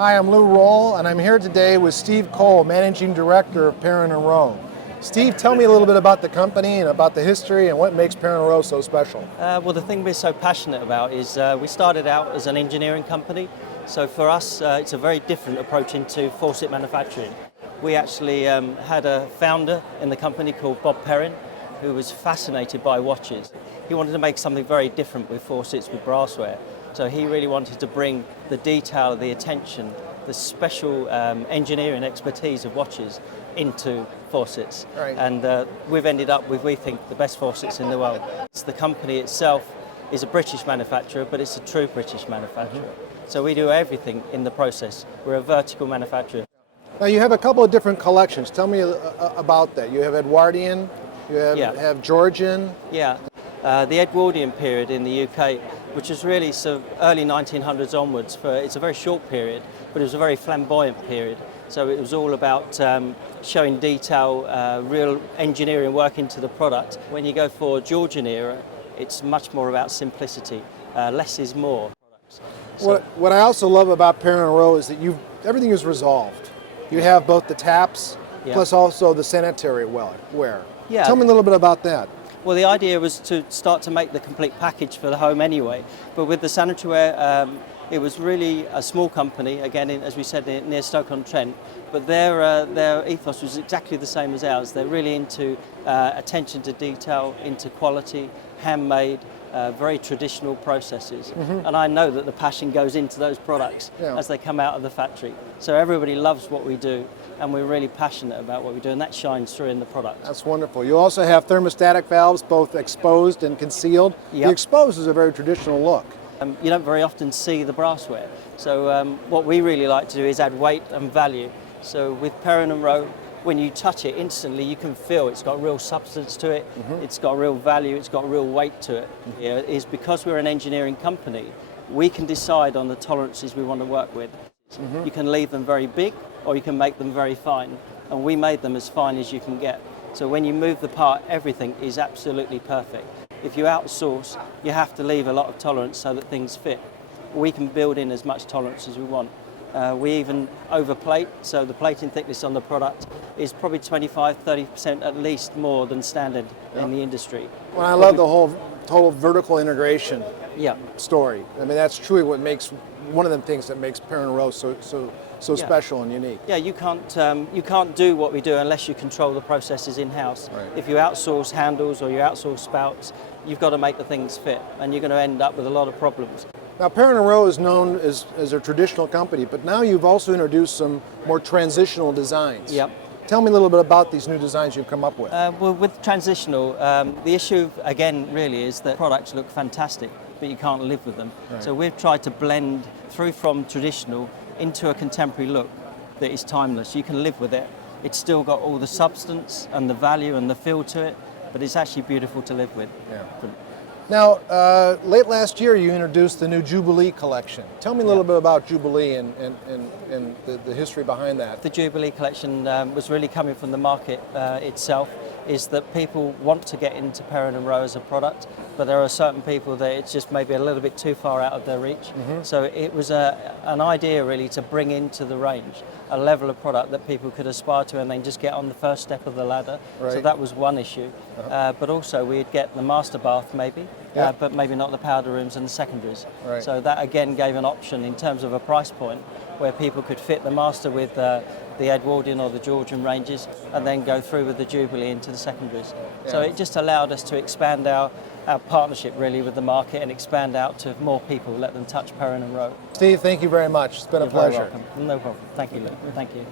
Hi, I'm Lou Rohl, and I'm here today with Steve Cole, Managing Director of Perrin Rowe. Steve, tell me a little bit about the company and about the history and what makes Perrin Rowe so special. Well, the thing we're so passionate about is we started out as an engineering company, so for us it's a very different approach into faucet manufacturing. We actually had a founder in the company called Bob Perrin, who was fascinated by watches. He wanted to make something very different with faucets, with brassware. So he really wanted to bring the detail, the attention, the special engineering expertise of watches into faucets. Right. And we've ended up with, we think, the best faucets in the world. The company itself is a British manufacturer, but it's a true British manufacturer. So we do everything in the process. We're a vertical manufacturer. Now you have a couple of different collections. Tell me about that. You have Edwardian, you have Georgian. Yeah, the Edwardian period in the UK, which is really sort of early 1900s onwards. It's a very short period, but it was a very flamboyant period. So it was all about showing detail, real engineering work into the product. When you go for Georgian era, it's much more about simplicity. Less is more. So, what I also love about Perrin Rowe is that everything is resolved. You have both the taps, plus also the sanitary ware. Yeah. Tell me a little bit about that. Well, the idea was to start to make the complete package for the home anyway, but with the sanitary ware, it was really a small company, again, as we said, near Stoke-on-Trent, but their ethos was exactly the same as ours. They're really into attention to detail, into quality, handmade, very traditional processes. And I know that the passion goes into those products as they come out of the factory. So everybody loves what we do, and we're really passionate about what we do, and that shines through in the product. That's wonderful. You also have thermostatic valves, both exposed and concealed. Yep. The exposed is a very traditional look. You don't very often see the brassware. So what we really like to do is add weight and value. So with Perrin Rowe, when you touch it instantly, you can feel it's got real substance to it, it's got real value, it's got real weight to it. It is because we're an engineering company, we can decide on the tolerances we want to work with. You can leave them very big, or you can make them very fine. And we made them as fine as you can get. So when you move the part, everything is absolutely perfect. If you outsource, you have to leave a lot of tolerance so that things fit. We can build in as much tolerance as we want. We even overplate, so the plating thickness on the product is probably 25-30% at least more than standard in the industry. Well, I love the whole total vertical integration story. I mean, that's truly what makes one of the things that makes Perrin Rowe so special and unique. Yeah, you can't do what we do unless you control the processes in-house. Right. If you outsource handles or you outsource spouts, you've got to make the things fit, and you're going to end up with a lot of problems. Now, Perrin Rowe is known as a traditional company, but now you've also introduced some more transitional designs. Yep. Tell me a little bit about these new designs you've come up with. Well, with transitional, the issue, again, really is that products look fantastic, but you can't live with them. Right. So we've tried to blend through from traditional into a contemporary look that is timeless. You can live with it. It's still got all the substance and the value and the feel to it, but it's actually beautiful to live with. Yeah. Now, late last year you introduced the new Jubilee Collection. Tell me a little bit about Jubilee and the history behind that. The Jubilee Collection was really coming from the market itself, is that people want to get into Perrin Rowe as a product, but there are certain people that it's just maybe a little bit too far out of their reach. So it was an idea really to bring into the range a level of product that people could aspire to and then just get on the first step of the ladder. Right. So that was one issue. But also we'd get the master bath maybe, but maybe not the powder rooms and the secondaries. Right. So that again gave an option in terms of a price point where people could fit the master with the Edwardian or the Georgian ranges and then go through with the Jubilee into the secondaries. So it just allowed us to expand our partnership really with the market and expand out to more people, let them touch Perrin Rowe. Steve, thank you very much. It's been a pleasure. You're very welcome. No problem. Thank you, Luke. Thank you.